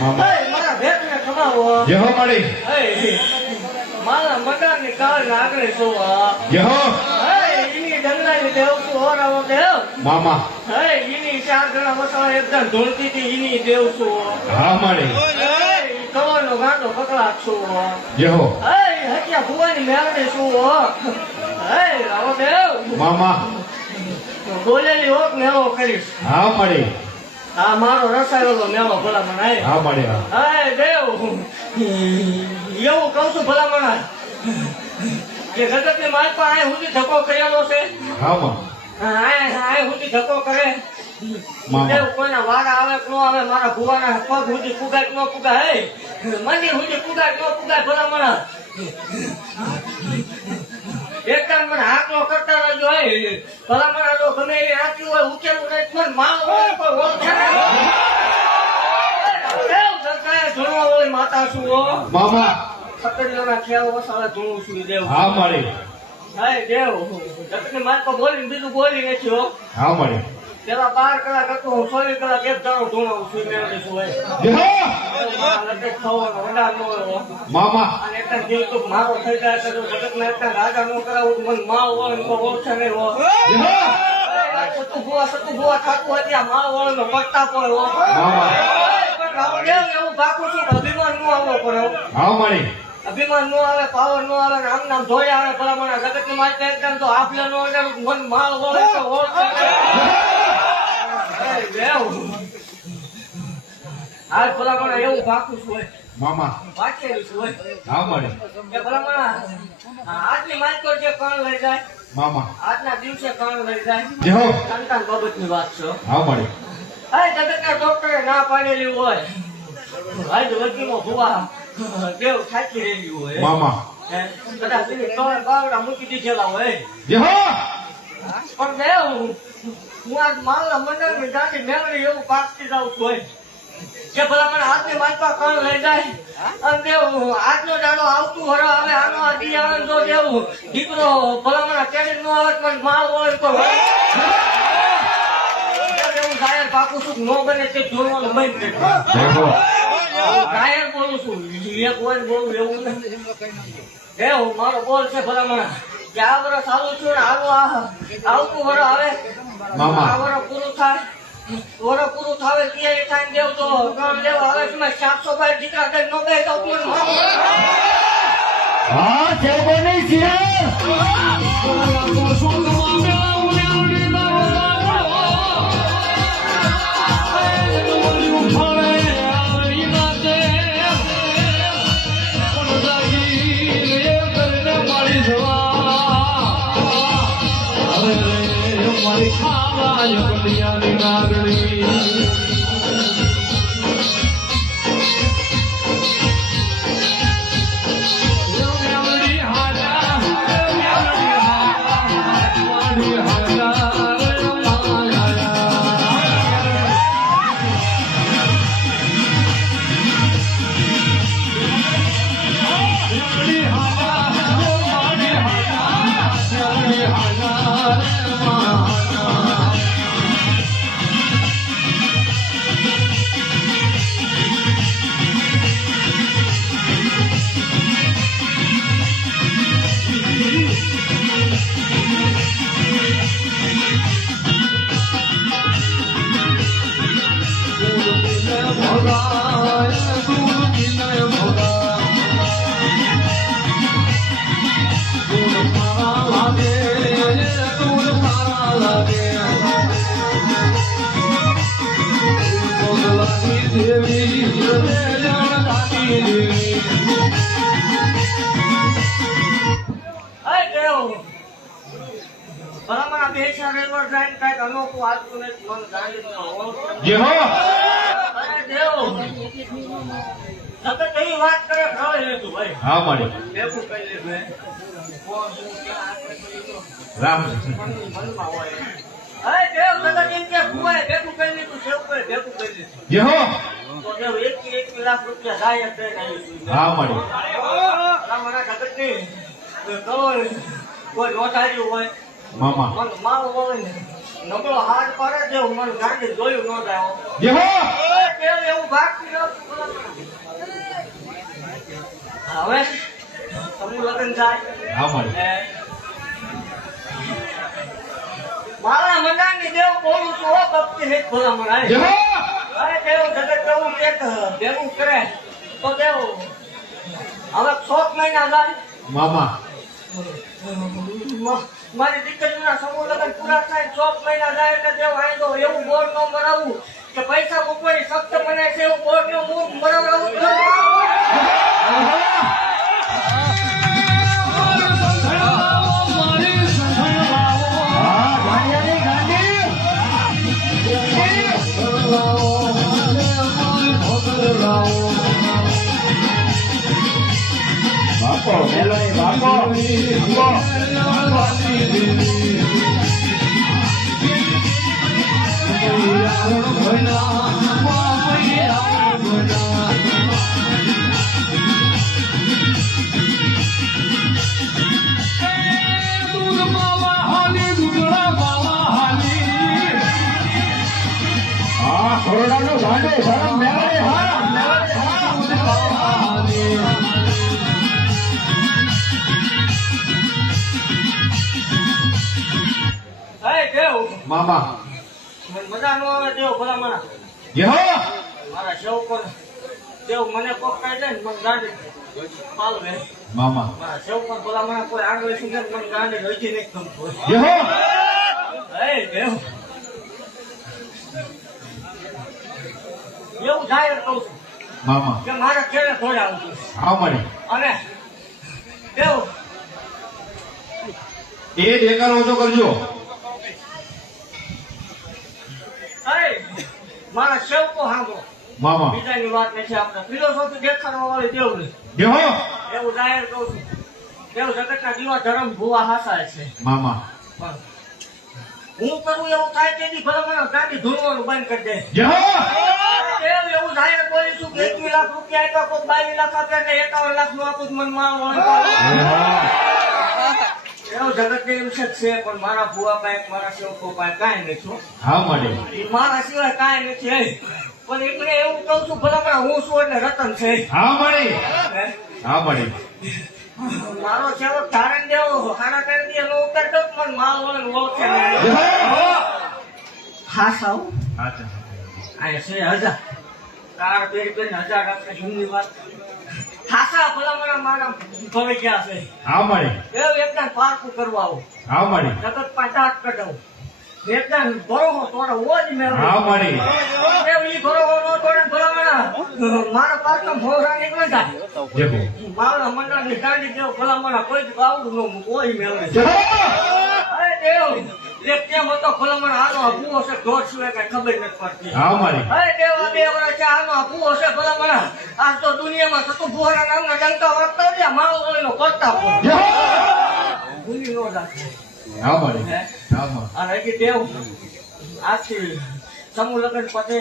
મારા ભેટ ને ખમાવો યહો મળી મારા મકાન ની કાળ નાગરે સોવા યહો એની ડંગરા ની દેવ છું ઓરાવો દેવ મામા એની 4 જણા મસાલા એકદમ ઢોળતી હતી એની દેવ છું હા મળી કવર નો ગાંડો પકડા છું યહો હત્યા ભુવાની મેળવી છું રાવો દેવ મામા બોલેલી હોક મેળો કરીશ હા મળી આ મારો રસાયેલો મેળો ભલામણ હા મળી દેવ એવું કહું છું ભલામણ કે જગત ની માલ પર આ સુધી ધક્કો કરેલો છે હા માં આ સુધી ધક્કો કરે મામા દેવ કોઈના વારા આવે કે ન આવે મારા ભુવાના પગ સુધી પુગાય કે ન પુગાય હે મંદિર સુધી પુગાય કે ન પુગાય ભલામણ એકદમ મને હાકલો કરતા રહેજો હે ભલામણ આ તો ગમે એ આંચ્યું હોય ઉકેલું નહીં મને માલ હોય કોઈ ઓળખે દેવ દરકાએ જોડવા વાળી માતા છું હો મામા સકડીઓના ખેલ વસાવા ધૂણું છું દેવ હા મળી હાય દેવ જગતની માલ પર બોલીને બીજું બોલી નથી હો હા મળી પેલા 12 કલાક હતું હું 24 કલાક એક દાડો ધૂણાવું છું મેળવી છું હોય યહો લગત થવાનો વડા નો હોય મામા અને એકદમ દિલ તો મારો થઈ જાય તો જગતના એકદમ રાજા નો કરાવું તો મને માલ હોય ને કોઈ ઓળખે નહીં હોય યહો સતુ ભુવા થતું હોય ત્યાં માલ વાળો નો પટ્ટા પર હોય મામા પણ રાવણ દેવ એવું બાકું છું કે અભિમાન નો આવવો પડે હા મળી અભિમાન નો આવે પાવર નો આવે ને આમ નામ ધોઈ આવે ભલામણ જગત ની માલ એકદમ તો આપલે નો એટલે મન માલ વાળો તો ઓળખે દેવ આજ ભલામણ એવું બાકું છું હોય મામા વાંચેલું છું હોય હા મળી કે ભલામણ આજની માલ પર જે કણ લઈ જાય મામા આજના દિવસે કણ લઈ જાય યહો સંતાન બાબતની વાત છે હા મળી જગતના ડોક્ટરે ના પાડેલી હોય આજ વકીલો ભુવા દેવ સાચી રહેલી હોય મામા કદાચ એની કવર બાવડા મૂકી દીધેલા હોય યહો પણ દેવ હું આજ મારા મંડળની દાંડી મેળવી એવું પાકતી જાઉં છું હોય કે ભલામણ આજની માલપા કણ લઈ જાય અને દેવ આજનો દાડો આવતું હરો આવે આનો આદી આવે ને જો દેવ દીકરો ભલામણ કેરી નો આવે તો મને માલ હોય તો એવું જાહેર પાકું છું નો બને તે જોડવાનું બંધ કરી જાહેર બોલું છું એક હોય બોલું એવું નથી દેવ મારો બોલ છે ભલામણ કે આ વર્ષ આવું છું ને આવતું વરો આવે મામા. આ વરો પૂરું થાય વરો પૂરું થાય ત્યારે થાય દેવ તો ગણ લેવા આવે છે 700 દીકરા કઈ નો બે તો હા છે બને છે ભલામણ બેસા રેલવે ટ્રેન કઈક અનોખું હાલતું નથી મને જાણી યહો દેવ સતત એવી વાત કરે ખરે લેતું ભાઈ હા મળી ભેગું કરી લે ભાઈ રામ મનમાં હોય અરે દેવ સતત એમ કે ભુવાએ ભેગું કરી લીધું સેવ કરે ભેગું કરી લીધું યહો તો દેવ 1 લાખ રૂપિયા જાય ટ્રેન આવી હા મળી ભલામણ જગત ની કરોડ કોઈ રોટાડ્યું હોય મામા મને માલ હોય ને નબળો હાથ પડે છે મને ગાંધી જોયું ન જાય હો. જે હો કેમ એવું ભાગતી નહોતું ભલા મને. હવે સમૂહ લગ્ન થાય હા મારી એ મારા મંડાની દેવ બોલું છું હો ભક્તિ હે ભલા મને. જે હો અરે દેવ જગત કેવું એક ભેગું કરે તો દેવ હવે 6 મહિના જાય મામા મારી દીકરીના સમૂહ લગ્ન પૂરા થાય 6 મહિના જાય એટલે દેવ આઈ તો એવું બોર્ડ નો બનાવવું કે પૈસા મૂકવાની સખ્ત મને છે એવું બોર્ડ નું મુખ બનાવવું બાપો મેલોડી બાપો હા કોરોનાનો ગાંડો શરમ મેલોડી હા મેલોડી હા હે દેવ મામા મને મજા નો આવે દેવ ભલા મને. જે હો મારા શેવ પર દેવ મને કોક કહી દે ને મને ગાંડી પાલવે મામા મારા શેવ પર ભલા મને કોઈ આંગળી સુધી મને ગાંડી રજી નહીં ગમતું. જે હો હે દેવ એવું જાય કહું છું મામા કે મારે ખેડે થોડે આવતું હા મારી અને દેવ એ દેખાડો ઓછો કરજો હે મારા શેવકો સાંભળો મામા બીજાની વાત નથી આપણે ફિલોસોફી દેખાડવા વાળી દેવ નહીં જે હો એવું જાહેર કહું છું દેવ જગતના દીવા ધર્મ ભૂવા હાસાય છે મામા પણ હું કરું એવું થાય તેથી ભલે મને ગાડી ધૂળવાનું બંધ કરી દે. જે હો દેવ એવું જાહેર બોલીશું કે 21 લાખ રૂપિયા આપ્યા કોઈ 22 લાખ આપ્યા ને 51 લાખ નું આપું મને મારવાનું એવું જગત ને એમ છે પણ મારા ભૂવા પાસે મારા સેવકો પાસે કાંઈ નથી હો. હા મારી મારા સિવાય કાંઈ નથી હે. પણ એમને એવું કહું છું ભલા મને હું છું એટલે રતન છે હા મારી હે? હા મારી મારો સેવક ધારણ દેવો ખાના કરી દે નો ઉતરતો પણ માલ વળે ઓળખે જે નહીં. હો હા સાવ અચ્છા આ છે 1000 કાર પેરી પેરી 1000 આપણે જૂની વાત ખાસા ભલા મને મારા ભવે ગયા છે હા મારી એવું એકદમ પારકું કરવા આવું હા મારી જગત પાંચાત કઢાવું એકદમ બરોબર તોડે ઓજ મેં હા મારી એવું ઈ બરોબર નો તોડે ભલા મારા પાછળ ભોરા નીકળે જાય જે હો મારા મંડળની ગાડી દેવ ભલા મને કોઈ જ બાવડું ન કોઈ મેળવે જે હો અરે દેવ એક કેમ હતો ભલા મને આનો ભૂવો છે ઢોર સિવાય કઈ ખબર નથી પડતી. હા મારી અરે દેવ આ 2 વર્ષ છે આનો ભૂવો છે ભલા મને આ તો દુનિયામાં થતું ભોરા નામના ડંકા વાગતા રહ્યા મારો વળીનો કરતા જે હો ભૂલી નો રાખે હા મારી હા મારી અને હજી દેવ આથી સમૂહ લગ્ન પતે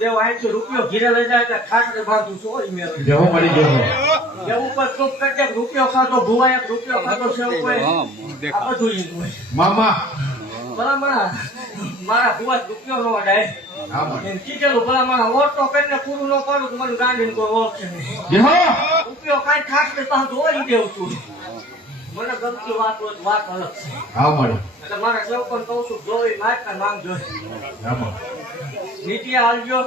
દેવ અહીંથી રૂપિયો ઘીરે લઈ જાય એટલે ખાટલે બાંધું છું ઓય મેળવે જે હો મારી જે હો એવું પર ચૂપ કરજે રૂપિયો ખાતો ભૂવા એક રૂપિયો ખાતો છે એવું કોઈ આ બધું ઈ હોય. મામા ભલા મારા ભૂવા રૂપિયો નો વડાય હા મારી એમ કીધેલું ભલા મારા ઓટો કરીને પૂરું ન કરું તો મને ગાંડીને કોઈ ઓળખે નહીં. જે હો રૂપિયો કાંઈ ખાટલે બાંધું ઓય દેવું છું મને ગમતી વાત હોય તો વાત અલગ છે હા મારી એટલે મારા સેવકોને કહું છું જોઈ માગતા માંગજો હા મારી નીતિ આવજો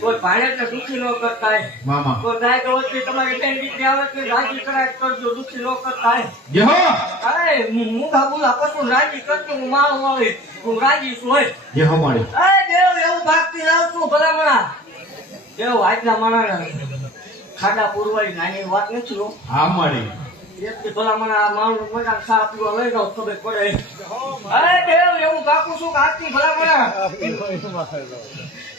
કોઈ ભાણેજને દુઃખી ન કરતા મામા કોઈ ગાય ગવતની તમારી બેન દીકરી આવે તો રાજી કરાય કરજો દુઃખી ન કરતા જે હો અરે મૂંગા બુલા કશું રાજી કરજો હું મારું આવે હું રાજી છું હોય જે હો મારી અરે દેવ એવું ભાગતી રાવ છું ભલામણા દેવ આજના માણા ખાડા પૂરવાની નાની વાત નથી હો હા મારી એકથી ભલામણા આ માણસ મજા સા પીવા લઈ જાવ ખબર પડે અરે દેવ એવું ભાગું છું કે આજથી ભલામણા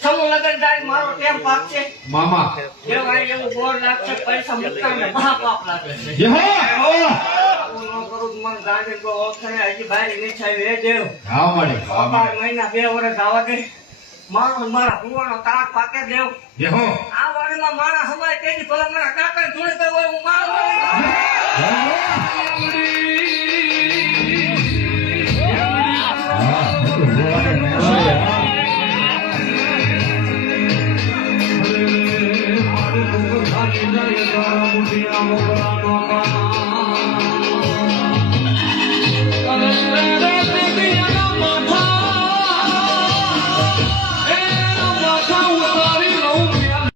સમૂહ લગન જાય મારો ટેમ પાક છે મામા દેવ આ એવું બોર લાગશે પૈસા મુકતા ને મહા પાપ લાગે છે જે હો આવું ન કરું તો મને ગાંડી કોઈ ઓળખે નહીં. હજી બહાર નહીં આવી હે દેવ હા મારી હા 12 મારી મહિના 2 વર્ષ આવા દે મારા ભુવાનો તાક પાકે દેવ જે હો આ વાડીમાં મારા હમાય તેની ભલા મારા કાકા જોડે તો હોય હું મારું જાય તારા બુદ્ધિના મોકળાનો કાન